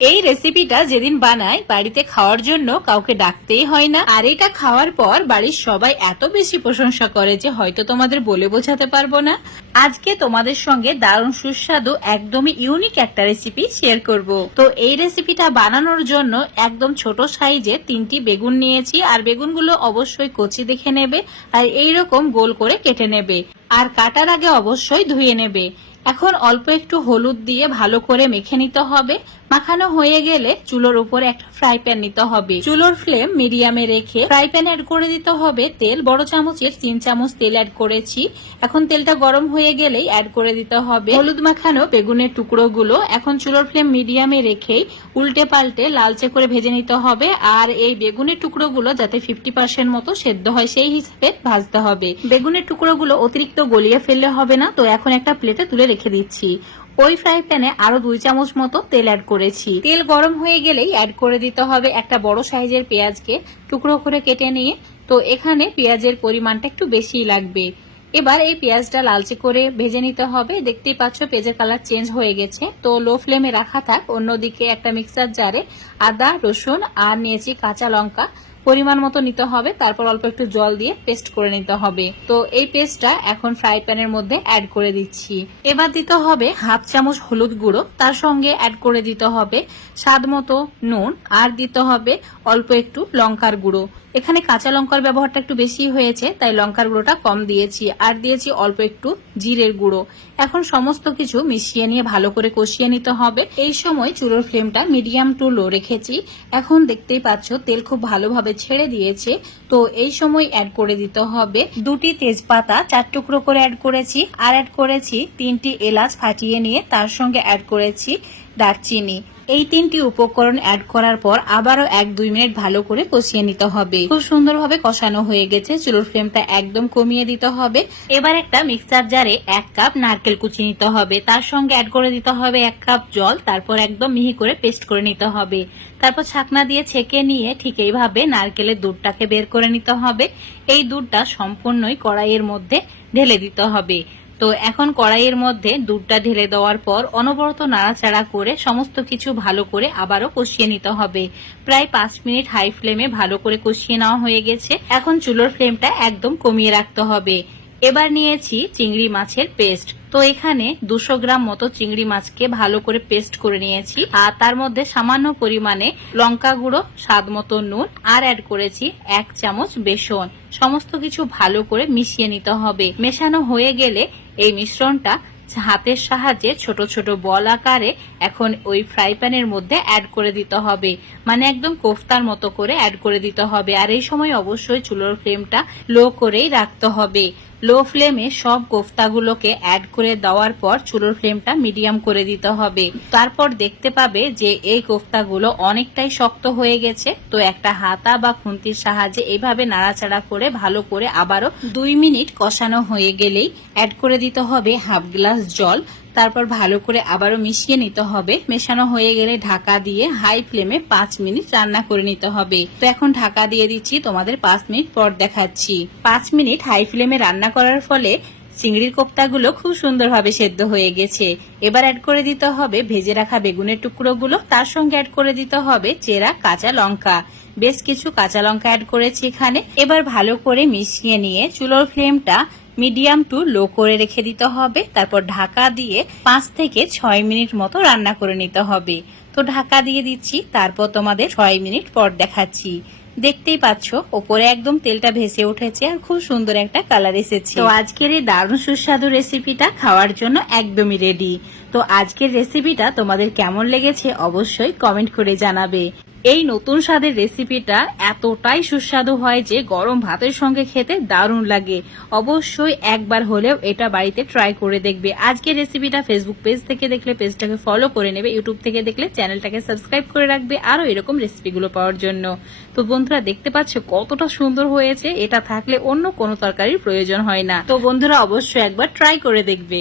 এই রেসিপিটা যেদিন বানাই বাড়িতে খাওয়ার জন্য কাউকে ডাকতেই হয় না, আর এটা খাওয়ার পর বাড়ির সবাই এত বেশি প্রশংসা করে যে হয়তো তোমাদের বলে বোঝাতে পারবো না। আজকে তোমাদের সঙ্গে দারুণ সুস্বাদু একদমই ইউনিক একটা রেসিপি শেয়ার করব। তো এই রেসিপিটা বানানোর জন্য একদম ছোট সাইজে 3টি বেগুন নিয়েছি, আর বেগুনগুলো অবশ্যই কচি দেখে নেবে আর এইরকম গোল করে কেটে নেবে, আর কাটার আগে অবশ্যই ধুয়ে নেবে। এখন অল্প একটু হলুদ দিয়ে ভালো করে মেখে নিতে হবে। মাখানো হয়ে গেলে চুলোর উপরে একটা ফ্রাই প্যান নিতে হবে। চুলোর ফ্লেম মিডিয়ামে রেখে ফ্রাই প্যান অ্যাড করে দিতে হবে তেল। বড় চামচের 3 চামচ তেল অ্যাড করেছি। এখন তেলটা গরম হয়ে গেলেই অ্যাড করে দিতে হবে হলুদ মাখানো বেগুনের টুকরোগুলো। এখন চুলোর ফ্লেম মিডিয়ামে রেখেই উল্টে পাল্টে লালচে করে ভেজে নিতে হবে, আর এই বেগুনের টুকরোগুলো যাতে 50% মতো সেদ্ধ হয় সেই হিসেবে ভাজতে হবে। বেগুনের টুকরোগুলো অতিরিক্ত গলিয়ে ফেললে হবে না। তো এখন একটা প্লেটে তুলে রেখে দিচ্ছি। ওই ফ্রাই প্যানে আরো 2 চামচ মতো তেল অ্যাড করেছি। তেল গরম হয়ে গেলেই অ্যাড করে দিতে হবে একটা বড় সাইজের পেঁয়াজকে টুকরো করে কেটে নিয়ে। তো এখানে পেঁয়াজের পরিমাণটা একটু বেশিই লাগবে। এবার এই পেঁয়াজটা লালচে করে ভেজে নিতে হবে। দেখতেই পাচ্ছ পেঁয়াজের কালার চেঞ্জ হয়ে গেছে। তো লো ফ্লেমে রাখা থাক। অন্যদিকে একটা মিক্সার জারে আদা রসুন আর নিয়েছি কাঁচা লঙ্কা পরিমাণ মতো নিতে হবে, তারপর অল্প একটু জল দিয়ে পেস্ট করে নিতে হবে। তো এই পেস্টটা এখন ফ্রাই প্যানের মধ্যে অ্যাড করে দিচ্ছি। এবার দিতে হবে হাফ চামচ হলুদ গুঁড়ো, তার সঙ্গে অ্যাড করে দিতে হবে স্বাদ মতো নুন, আর দিতে হবে অল্প একটু লঙ্কার গুঁড়ো। এখানে কাঁচা লঙ্কার ব্যবহারটা একটু বেশি হয়েছে তাই লঙ্কার গুঁড়োটা কম দিয়েছি, আর দিয়েছি অল্প একটু জিরের গুঁড়ো। এখন সমস্ত কিছু মিশিয়ে নিয়ে ভালো করে কষিয়ে নিতে হবে। এই সময় চুলোর ফ্লেমটা মিডিয়াম টু লো রেখেছি। এখন দেখতেই পাচ্ছ তেল খুব ভালোভাবে ছেড়ে দিয়েছে। তো এই সময় অ্যাড করে দিতে হবে 2টি তেজপাতা 4 টুকরো করে অ্যাড করেছি, আর অ্যাড করেছি 3টি এলাচ ফাটিয়ে নিয়ে তার সঙ্গে অ্যাড করেছি দারচিনি। এই 3টি উপকরণ অ্যাড করার পর আবারও 1-2 মিনিট ভালো করে কষিয়ে নিতে হবে। খুব সুন্দরভাবে কষানো হয়ে গেছে। চুলোর ফ্লেমটা একদম কমিয়ে দিতে হবে। এবার একটা মিক্সার জারে 1 কাপ নারকেল কুচি নিতে হবে, তার সঙ্গে অ্যাড করে দিতে হবে 1 কাপ জল, তারপর একদম মিহি করে পেস্ট করে নিতে হবে। তারপর ছাকনা দিয়ে ছেঁকে নিয়ে ঠিক এইভাবে নারকেলের দুধটাকে বের করে নিতে হবে। এই দুধটা সম্পূর্ণই কড়াইয়ের মধ্যে ঢেলে দিতে হবে। তো এখন কড়াইয়ের মধ্যে দুধটা ঢেলে দেওয়ার পর অনবরত নাড়াচাড়া করে সমস্ত কিছু ভালো করে আবারও কষিয়ে নিতে হবে। প্রায় 5 মিনিট হাই ফ্লেমে ভালো করে কষিয়ে নেওয়া হয়ে গেছে। এখন চুলোর ফ্লেমটা একদম কমিয়ে রাখতে হবে। এবার নিয়েছি চিংড়ি মাছের পেস্ট। তো এখানে 200 গ্রাম মতো চিংড়ি মাছকে ভালো করে পেস্ট করে নিয়েছি, আর তার মধ্যে সামান্য পরিমাণে লঙ্কা গুঁড়ো, স্বাদ মতো নুন, আর অ্যাড করেছি 1 চামচ বেসন। সমস্ত কিছু ভালো করে মিশিয়ে নিতে হবে। মেশানো হয়ে গেলে এই মিশ্রণটা হাতের সাহায্যে ছোট ছোট বল আকারে এখন ওই ফ্রাই প্যানের মধ্যে অ্যাড করে দিতে হবে, মানে একদম কোফতার মতো করে অ্যাড করে দিতে হবে। আর এই সময় অবশ্যই চুলোর ফ্লেমটা লো করেই রাখতে হবে। লো ফ্লেমে সব কোফতাগুলোকে অ্যাড করে দেওয়ার পর চুলোর ফ্লেমটা মিডিয়াম করে দিতে হবে। তারপর দেখতে পাবে যে এই কোফতাগুলো অনেকটাই শক্ত হয়ে গেছে। তো একটা হাতা বা খুন্তির সাহায্যে এইভাবে নাড়াচাড়া করে ভালো করে আবারও 2 মিনিট কষানো হয়ে গেলেই অ্যাড করে দিতে হবে হাফ গ্লাস জল। তারপর ভালো করে আবারও মিশিয়ে নিতে হবে। মেশানো হয়ে গেলে ঢাকা দিয়ে হাই ফ্লেমে 5 মিনিট রান্না করে নিতে হবে। তো এখন ঢাকা দিয়ে দিচ্ছি, তোমাদের 5 মিনিট পর দেখাচ্ছি। 5 মিনিট হাই ফ্লেমে রান্না করার ফলে চিংড়ির কোফতাগুলো খুব সুন্দরভাবে সেদ্ধ হয়ে গেছে। এবার অ্যাড করে দিতে হবে ভেজে রাখা বেগুনের টুকরোগুলো, তার সঙ্গে অ্যাড করে দিতে হবে চেরা কাঁচা লঙ্কা। বেশ কিছু কাঁচা লঙ্কা অ্যাড করেছি এখানে। এবার ভালো করে মিশিয়ে নিয়ে চুলোর ফ্লেমটা মিডিয়াম টু লো করে রেখে দিতে হবে। তারপর ঢাকা দিয়ে 5 থেকে 6 মিনিট মতো রান্না করে নিতে হবে। তো ঢাকা দিয়ে দিচ্ছি, তারপর তোমাদের 6 মিনিট পর দেখাচ্ছি। দেখতেই পাচ্ছ ওপরে একদম তেলটা ভেসে উঠেছে আর খুব সুন্দর একটা কালার এসেছে। তো আজকের এই দারুণ সুস্বাদু রেসিপিটা খাওয়ার জন্য একদমই রেডি। তো আজকের রেসিপিটা তোমাদের কেমন লেগেছে অবশ্যই কমেন্ট করে জানাবে। এই নতুন স্বাদের রেসিপিটা এতটাই সুস্বাদু হয় যে গরম ভাতের সঙ্গে খেতে দারুণ লাগে। অবশ্যই একবার হলেও এটা বাড়িতে ট্রাই করে দেখবে। আজকের রেসিপিটা ফেসবুক পেজ থেকে দেখলে পেজটাকে ফলো করে নেবে, ইউটিউব থেকে দেখলে চ্যানেলটাকে সাবস্ক্রাইব করে রাখবে আরো এরকম রেসিপিগুলো পাওয়ার জন্য। তো বন্ধুরা দেখতে পাচ্ছ কতটা সুন্দর হয়েছে। এটা থাকলে অন্য কোনো তরকারির প্রয়োজন হয় না। তো বন্ধুরা অবশ্যই একবার ট্রাই করে দেখবে।